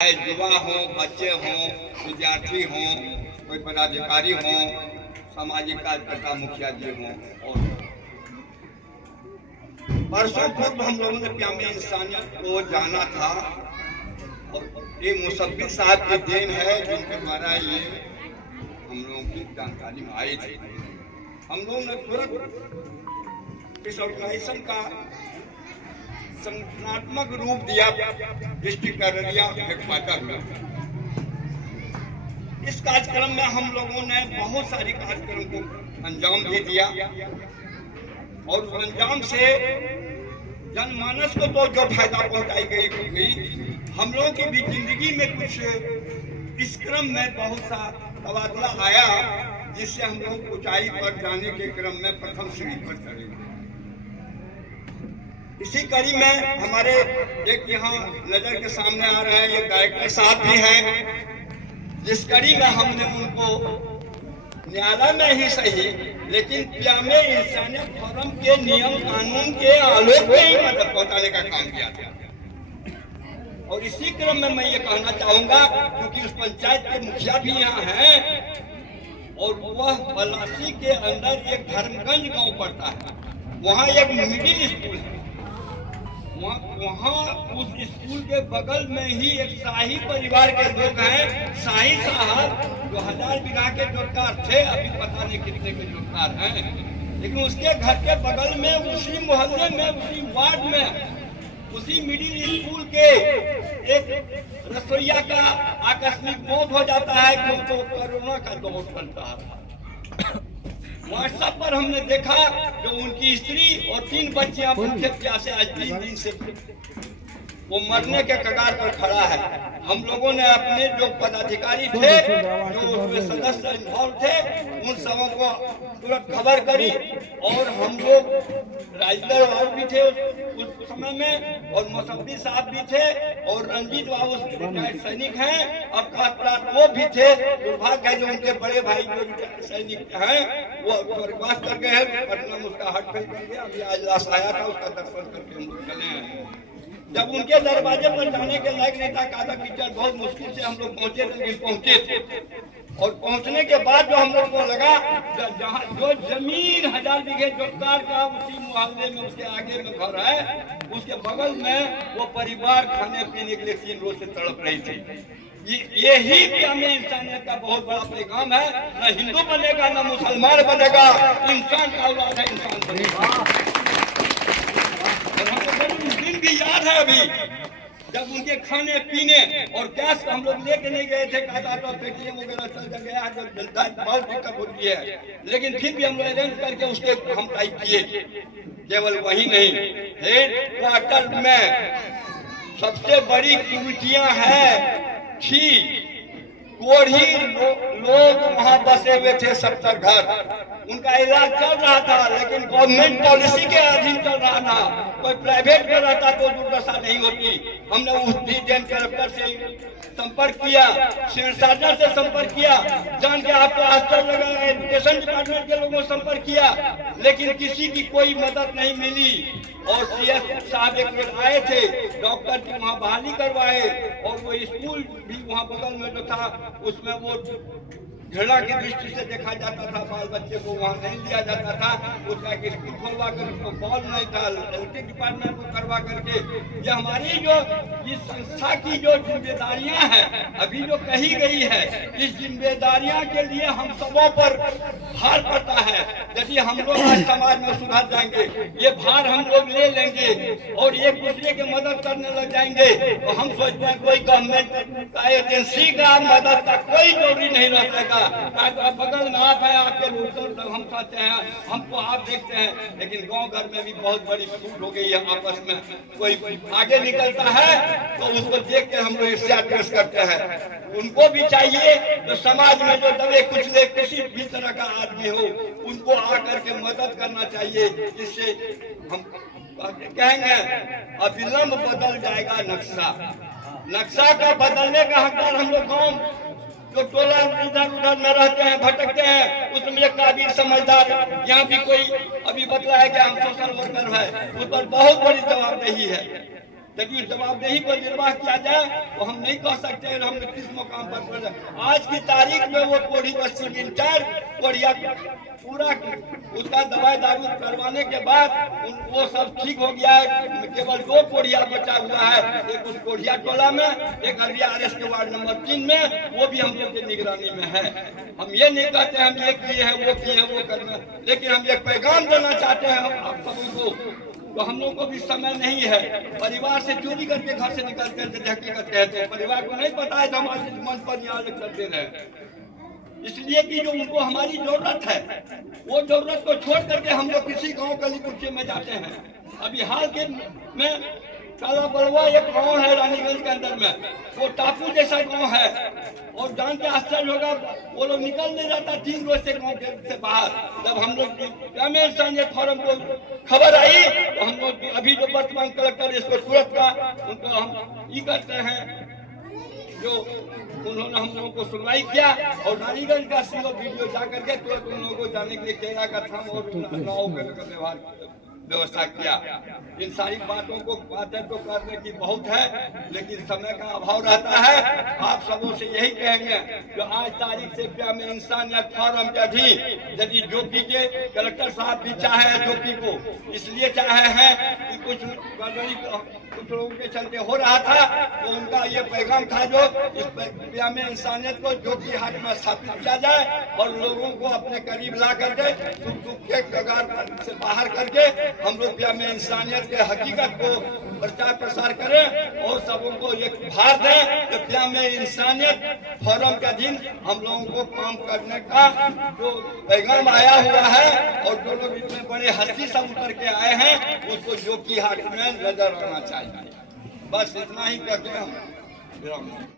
चाहे युवा हों, बच्चे हों, विद्यार्थी हों, कोई पदाधिकारी हों, सामाजिक कार्यकर्ता, मुखिया जी हों। और वर्षों पूर्व हम लोगों ने प्यामे इंसानियत को जाना था और ये मुसब्बिर साहब की देन है जिनके द्वारा ये हम लोगों की जानकारी में आई थी। हम लोगों ने तुरंत इस ऑर्गेनाइजेशन का संगठनात्मक रूप दिया डिस्ट्रिक्ट अररिया हेडक्वार्टर में। इस कार्यक्रम में हम लोगों ने बहुत सारी कार्यक्रम को अंजाम भी दिया और उस अंजाम से जनमानस को तो जो फायदा पहुंचाई गई, हम लोगों की भी जिंदगी में कुछ इस क्रम में बहुत सा तबादला आया जिससे हम लोग ऊंचाई पर जाने के क्रम में प्रथम सीढ़ी पर चढ़े। इसी कड़ी में हमारे एक यहाँ नजर के सामने आ रहे हैं ये डायरेक्टर साहब भी हैं, जिस कड़ी में हमने उनको न्यायालय में ही सही लेकिन प्यामे इंसानियत फोरम के नियम कानून के आलोक में ही मदद पहुंचाने का काम किया था। और इसी क्रम में मैं ये कहना चाहूंगा क्योंकि उस पंचायत के मुखिया भी यहाँ हैं और वह बलासी के अंदर एक धर्मगंज गांव पड़ता है, वहाँ एक मिडिल स्कूल है। वहाँ उस स्कूल के बगल में ही एक शाही परिवार के लोग हैं, शाही साहब जो 1000 बीघा के जोतकार थे, अभी पता नहीं कितने के जोतकार हैं, लेकिन उसके घर के बगल में उसी मोहल्ले में उसी वार्ड में उसी मिडिल स्कूल के एक रसोईया का आकस्मिक मौत हो जाता है क्योंकि कोरोना का दौर चलता था। व्हाट्सएप पर हमने देखा जो उनकी स्त्री और 3 बच्चे भूखे प्यासे आज 3 दिन से वो मरने के कगार पर खड़ा है। हम लोगों ने अपने जो पदाधिकारी थे जो उसमें सदस्य इन्वॉल्व थे उन सबों को तुरंत खबर करी और हम लोग राजदर और भी थे उस समय में और मुसब्बिर साहब भी थे और रंजीत बाबू रिटायर्ड सैनिक हैं, अब वो भी थे। दुर्भाग्य है जो उनके बड़े भाई जो रिटायर्ड सैनिक हैं वो स्वर्गवास कर गए हैं, पटना में उसका हार्ट फेल कर गया। अभी आज लाश आया था, उसका दर्शन करके हम लोग चले हैं। जब उनके दरवाजे पर जाने के लायक नहीं था, कादा कीचड़ बहुत मुश्किल से हम लोग पहुंचे, लेकिन पहुंचे थे। और पहुंचने के बाद जो हम लोग को लगा जहाँ जो जमीन 1000 बीघे जोतकार का उसी मोहल्ले में उसके आगे में घर है, उसके बगल में वो परिवार खाने पीने के लिए 3 रोज से तड़प रही थी। यही प्यामे इंसानियत का बहुत बड़ा पैगाम है। न हिंदू बनेगा न मुसलमान बनेगा, इंसान का औलाद है, इंसान बनेगा। और हमको दिन भी याद है अभी जब उनके खाने पीने और गैस हम लोग लेके नहीं गए थे, कहा तो पेटीएम वगैरह चल गया है, बहुत दिक्कत होती है, लेकिन फिर भी हम लोग अरेंज करके उसके हम टाइप किए। केवल वही नहीं, हेडक्वार्टर में सबसे बड़ी कमेटियां हैं थी, कोढ़ी लोग वहाँ बसे हुए थे, 70 घर। उनका इलाज चल रहा था लेकिन गवर्नमेंट पॉलिसी के अधीन चल रहा था, कोई प्राइवेट में रहता तो दुर्दशा नहीं होती। हमने उस डीएम कलेक्टर से संपर्क किया, सिविल सर्जन से संपर्क किया, जान के आपको आश्चर्य लगा, एजुकेशन डिपार्टमेंट के लोगों से संपर्क किया, लेकिन किसी की कोई मदद नहीं मिली। और सीएस साहब एक बार आए थे, डॉक्टर की वहाँ बहाली करवाए और वो स्कूल भी वहाँ बगल में जो था उसमें वो घृणा की दृष्टि से देखा जाता था, बाल बच्चे को वहाँ नहीं लिया जाता था, उसका एक स्कूल खोलवा कर उसको बॉल नहीं था, इलेक्ट्रिक डिपार्टमेंट को करवा करके। ये हमारी जो इस संस्था की जो जिम्मेदारियां हैं अभी जो कही गई है, इस जिम्मेदारियां के लिए हम सबों पर भार पड़ता है। यदि हम लोग आज समाज में सुधर जाएंगे, ये भार हम लोग ले लेंगे और एक दूसरे की मदद करने लग जाएंगे, तो हम सोचते हैं कोई गवर्नमेंट का एजेंसी का मदद का कोई जरूरी नहीं रह जाएगा। बगल में आप है, आपके लोग हम चाहते हैं, हमको आप देखते हैं, लेकिन गांव घर में भी बहुत बड़ी फूट हो गई है। आपस में कोई आगे निकलता है तो उसको देख के हम लोग इससे एड्रेस करते हैं। उनको भी चाहिए तो समाज में जो दबे कुचले किसी भी तरह का आदमी हो उनको आकर के मदद करना चाहिए, जिससे हम कहेंगे अविलंब बदल जाएगा नक्शा। नक्शा का बदलने का हकदार हम लोग गाँव जो टोला इधर उधर में रहते हैं, भटकते हैं, उसमें एक काबिल समझदार यहाँ भी कोई अभी बतलाया कि हम सोशल वर्कर है, उस पर बहुत बड़ी जवाबदेही है। यदि जवाबदेही को निर्वाह किया जाए तो हम नहीं कह सकते हैं हम किस मुकाम पर पहुंचे। आज की तारीख में वो कोढ़ी बस्ती इंचार्ज कोढ़िया पूरा उसका दवाई दारू करवाने के बाद वो सब ठीक हो गया है। केवल 2 कोढ़िया बचा हुआ है, एक उस कोढ़िया टोला में, एक अररिया RS के वार्ड नंबर 3 में, वो भी हम लोग की निगरानी में है। हम ये नहीं कहते हम ये किए हैं वो किए हैं वो करना, लेकिन हम एक पैगाम देना चाहते हैं आप सभी को। तो हम लोग को भी समय नहीं है, परिवार से चोरी करके घर से निकलते हैं हकीकत कहते हैं, परिवार को नहीं पता है तो हमारे मन पर यहाँ करते रहे। इसलिए कि जो उनको हमारी जरूरत है वो जरूरत को छोड़ करके हम लोग किसी गांव गली कुचे में जाते हैं। अभी हाल के में काला बलवा एक गांव है रानीगंज के अंदर में, वो टापू जैसा गांव है और जान के आश्चर्य होगा वो लोग निकल नहीं जाता 3 रोज से गांव से बाहर। जब हम लोग ग्रामीण संजय फोरम को खबर आई तो हम लोग अभी जो वर्तमान कलेक्टर इसको सूरत का उनको हम ये करते हैं जो उन्होंने हम लोगों को सुनवाई किया और नारीगंज का सीओ वीडियो जा करके तुरंत उन लोगों को जाने के लिए केरा का थम और व्यवहार व्यवस्था किया। इन सारी बातों को बातें तो करने की बहुत है, लेकिन समय का अभाव रहता है। आप सबों से यही कहेंगे जो आज तारीख से प्यार में इंसानियत फोरम के अधीन यदि जोगी के कलेक्टर साहब भी चाहे जोगी को इसलिए चाहे हैं कि कुछ लोगों के चलते हो रहा था, तो उनका ये पैगाम था जो इस प्यार में इंसानियत को जोगी हाट में स्थापित किया जाए और लोगों को अपने करीब ला करके सुख के कगार से बाहर करके हम लोग प्यार में इंसानियत के हकीकत को प्रचार प्रसार करें और सबों को ये भार दें कि प्यार में इंसानियत फोरम के अधीन हम लोगों को काम करने का जो पैगाम आया हुआ है और जो लोग इतने बड़े हस्ती सब उतर के आए हैं उसको जोगी हाट में नजर आना चाहिए। बस इतना ही कहते हैं हम।